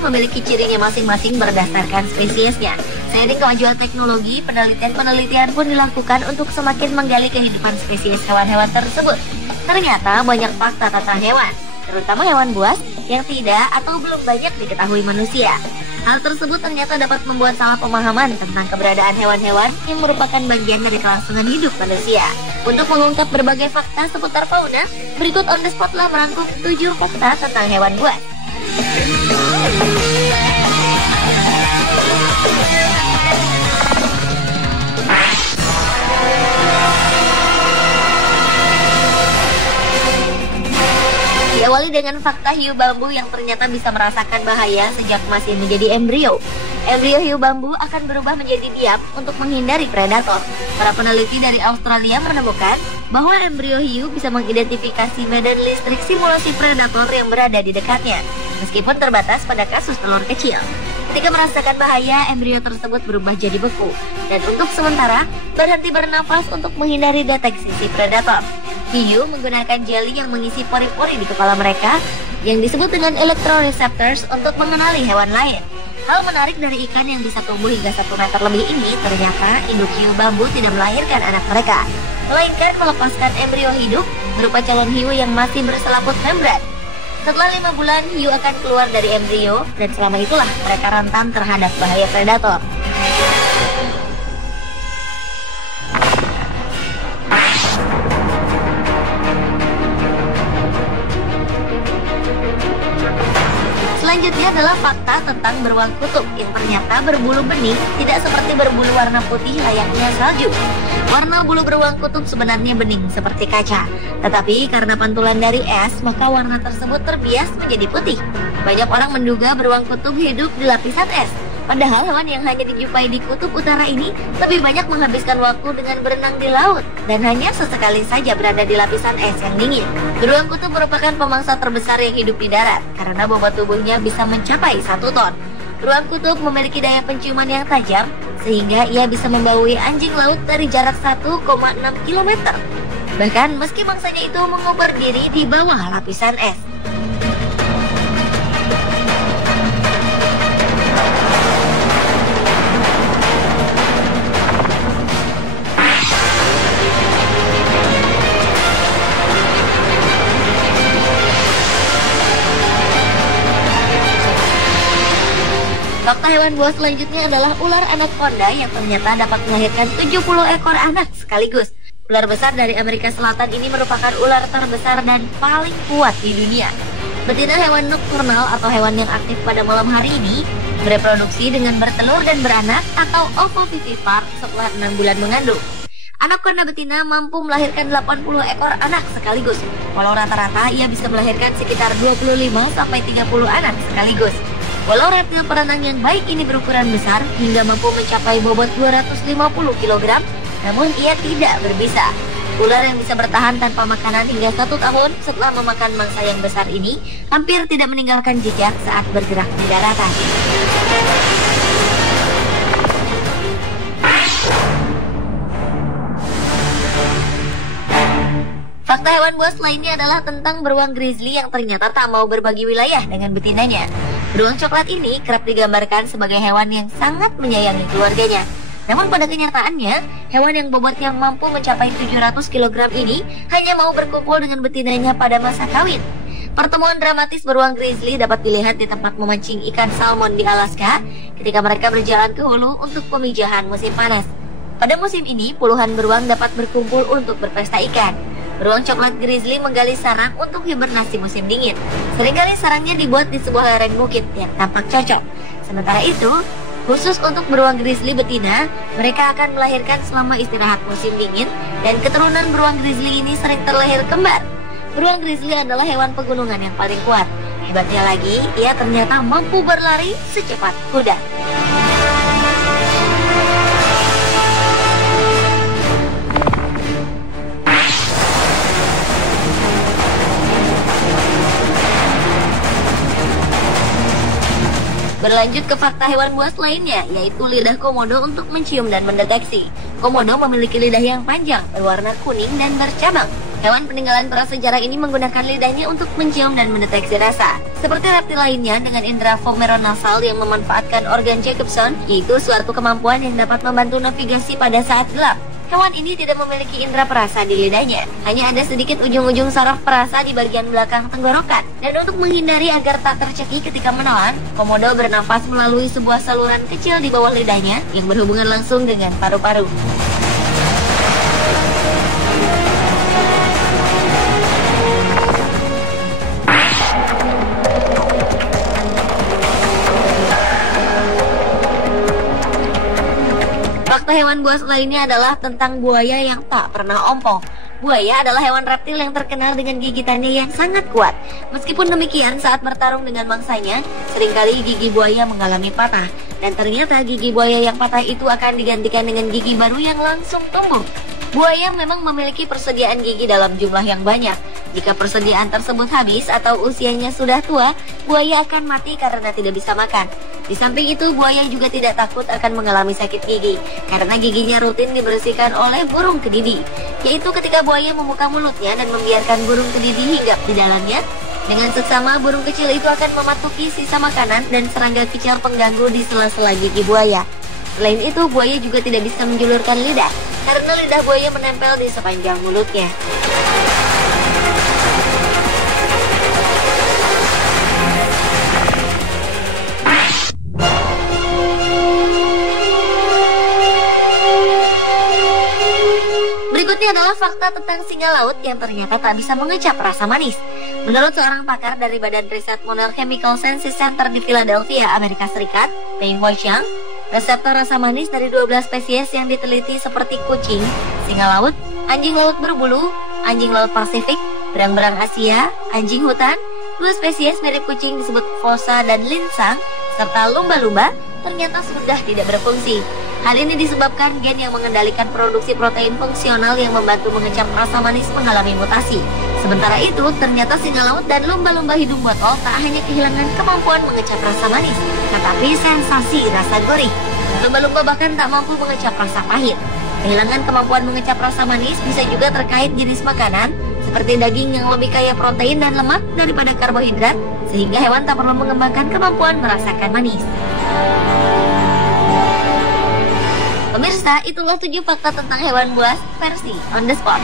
memiliki cirinya masing-masing berdasarkan spesiesnya. Seiring kemajuan teknologi, penelitian pun dilakukan untuk semakin menggali kehidupan spesies hewan-hewan tersebut. Ternyata banyak fakta tentang hewan, terutama hewan buas, yang tidak atau belum banyak diketahui manusia. Hal tersebut ternyata dapat membuat salah pemahaman tentang keberadaan hewan-hewan yang merupakan bagian dari kelangsungan hidup manusia. Untuk mengungkap berbagai fakta seputar fauna, berikut On The Spot telah merangkum 7 fakta tentang hewan buas. Diawali dengan fakta hiu bambu yang ternyata bisa merasakan bahaya sejak masih menjadi embrio. Embrio hiu bambu akan berubah menjadi diam untuk menghindari predator. Para peneliti dari Australia menemukan bahwa embrio hiu bisa mengidentifikasi medan listrik simulasi predator yang berada di dekatnya, meskipun terbatas pada kasus telur kecil. Ketika merasakan bahaya, embrio tersebut berubah jadi beku, dan untuk sementara berhenti bernafas untuk menghindari deteksi si predator. Hiu menggunakan jeli yang mengisi pori-pori di kepala mereka yang disebut dengan electroreceptors untuk mengenali hewan lain. Hal menarik dari ikan yang bisa tumbuh hingga 1 meter lebih ini, ternyata induk hiu bambu tidak melahirkan anak mereka, melainkan melepaskan embrio hidup berupa calon hiu yang masih berselaput membran. Setelah 5 bulan, hiu akan keluar dari embrio, dan selama itulah mereka rentan terhadap bahaya predator. Selanjutnya adalah fakta tentang beruang kutub yang ternyata berbulu bening tidak seperti berbulu warna putih layaknya salju. Warna bulu beruang kutub sebenarnya bening seperti kaca, tetapi karena pantulan dari es, maka warna tersebut terbias menjadi putih. Banyak orang menduga beruang kutub hidup di lapisan es, padahal hewan yang hanya dijumpai di kutub utara ini lebih banyak menghabiskan waktu dengan berenang di laut dan hanya sesekali saja berada di lapisan es yang dingin. Beruang kutub merupakan pemangsa terbesar yang hidup di darat karena bobot tubuhnya bisa mencapai 1 ton. Beruang kutub memiliki daya penciuman yang tajam sehingga ia bisa membaui anjing laut dari jarak 1,6 km. Bahkan meski mangsanya itu mengubur diri di bawah lapisan es. Fakta hewan buas selanjutnya adalah ular anaconda yang ternyata dapat melahirkan 70 ekor anak sekaligus. Ular besar dari Amerika Selatan ini merupakan ular terbesar dan paling kuat di dunia. Betina hewan nokturnal atau hewan yang aktif pada malam hari ini bereproduksi dengan bertelur dan beranak atau ovovivipar setelah 6 bulan mengandung. Anaconda betina mampu melahirkan 80 ekor anak sekaligus, walau rata-rata ia bisa melahirkan sekitar 25-30 anak sekaligus. Walau reptil perenang yang baik ini berukuran besar hingga mampu mencapai bobot 250 kg, namun ia tidak berbisa. Ular yang bisa bertahan tanpa makanan hingga 1 tahun setelah memakan mangsa yang besar ini hampir tidak meninggalkan jejak saat bergerak di daratan. Fakta hewan buas lainnya adalah tentang beruang grizzly yang ternyata tak mau berbagi wilayah dengan betinanya. Beruang coklat ini kerap digambarkan sebagai hewan yang sangat menyayangi keluarganya. Namun pada kenyataannya, hewan yang bobotnya mampu mencapai 700 kg ini hanya mau berkumpul dengan betinanya pada masa kawin. Pertemuan dramatis beruang grizzly dapat dilihat di tempat memancing ikan salmon di Alaska ketika mereka berjalan ke hulu untuk pemijahan musim panas. Pada musim ini, puluhan beruang dapat berkumpul untuk berpesta ikan. Beruang coklat grizzly menggali sarang untuk hibernasi musim dingin. Seringkali sarangnya dibuat di sebuah lereng bukit yang tampak cocok. Sementara itu, khusus untuk beruang grizzly betina, mereka akan melahirkan selama istirahat musim dingin dan keturunan beruang grizzly ini sering terlahir kembar. Beruang grizzly adalah hewan pegunungan yang paling kuat. Hebatnya lagi, ia ternyata mampu berlari secepat kuda. Berlanjut ke fakta hewan buas lainnya, yaitu lidah komodo untuk mencium dan mendeteksi. Komodo memiliki lidah yang panjang, berwarna kuning dan bercabang. Hewan peninggalan prasejarah ini menggunakan lidahnya untuk mencium dan mendeteksi rasa. Seperti reptil lainnya dengan indera vomeronasal yang memanfaatkan organ Jacobson, yaitu suatu kemampuan yang dapat membantu navigasi pada saat gelap. Hewan ini tidak memiliki indera perasa di lidahnya. Hanya ada sedikit ujung-ujung saraf perasa di bagian belakang tenggorokan. Dan untuk menghindari agar tak tercekik ketika menelan, komodo bernafas melalui sebuah saluran kecil di bawah lidahnya yang berhubungan langsung dengan paru-paru. Fakta hewan buas lainnya adalah tentang buaya yang tak pernah ompong. Buaya adalah hewan reptil yang terkenal dengan gigitannya yang sangat kuat. Meskipun demikian, saat bertarung dengan mangsanya, seringkali gigi buaya mengalami patah. Dan ternyata gigi buaya yang patah itu akan digantikan dengan gigi baru yang langsung tumbuh. Buaya memang memiliki persediaan gigi dalam jumlah yang banyak. Jika persediaan tersebut habis atau usianya sudah tua, buaya akan mati karena tidak bisa makan. Di samping itu, buaya juga tidak takut akan mengalami sakit gigi, karena giginya rutin dibersihkan oleh burung kedidi, yaitu ketika buaya membuka mulutnya dan membiarkan burung kedidi hinggap di dalamnya. Dengan seksama, burung kecil itu akan mematuki sisa makanan dan serangga kicau pengganggu di sela-sela gigi buaya. Selain itu, buaya juga tidak bisa menjulurkan lidah, karena lidah buaya menempel di sepanjang mulutnya. Berikutnya adalah fakta tentang singa laut yang ternyata tak bisa mengecap rasa manis. Menurut seorang pakar dari Badan Riset Monell Chemical Sciences Center di Philadelphia, Amerika Serikat, Peng Huaxiang, reseptor rasa manis dari 12 spesies yang diteliti seperti kucing, singa laut, anjing laut berbulu, anjing laut Pasifik, berang-berang Asia, anjing hutan, 2 spesies mirip kucing disebut fossa dan linsang, serta lumba-lumba ternyata sudah tidak berfungsi. Hal ini disebabkan gen yang mengendalikan produksi protein fungsional yang membantu mengecap rasa manis mengalami mutasi. Sementara itu, ternyata singa laut dan lumba-lumba hidung botol tak hanya kehilangan kemampuan mengecap rasa manis, tetapi sensasi rasa gurih. Lumba-lumba bahkan tak mampu mengecap rasa pahit. Kehilangan kemampuan mengecap rasa manis bisa juga terkait jenis makanan, seperti daging yang lebih kaya protein dan lemak daripada karbohidrat, sehingga hewan tak perlu mengembangkan kemampuan merasakan manis. Pemirsa, itulah 7 fakta tentang hewan buas versi on the spot.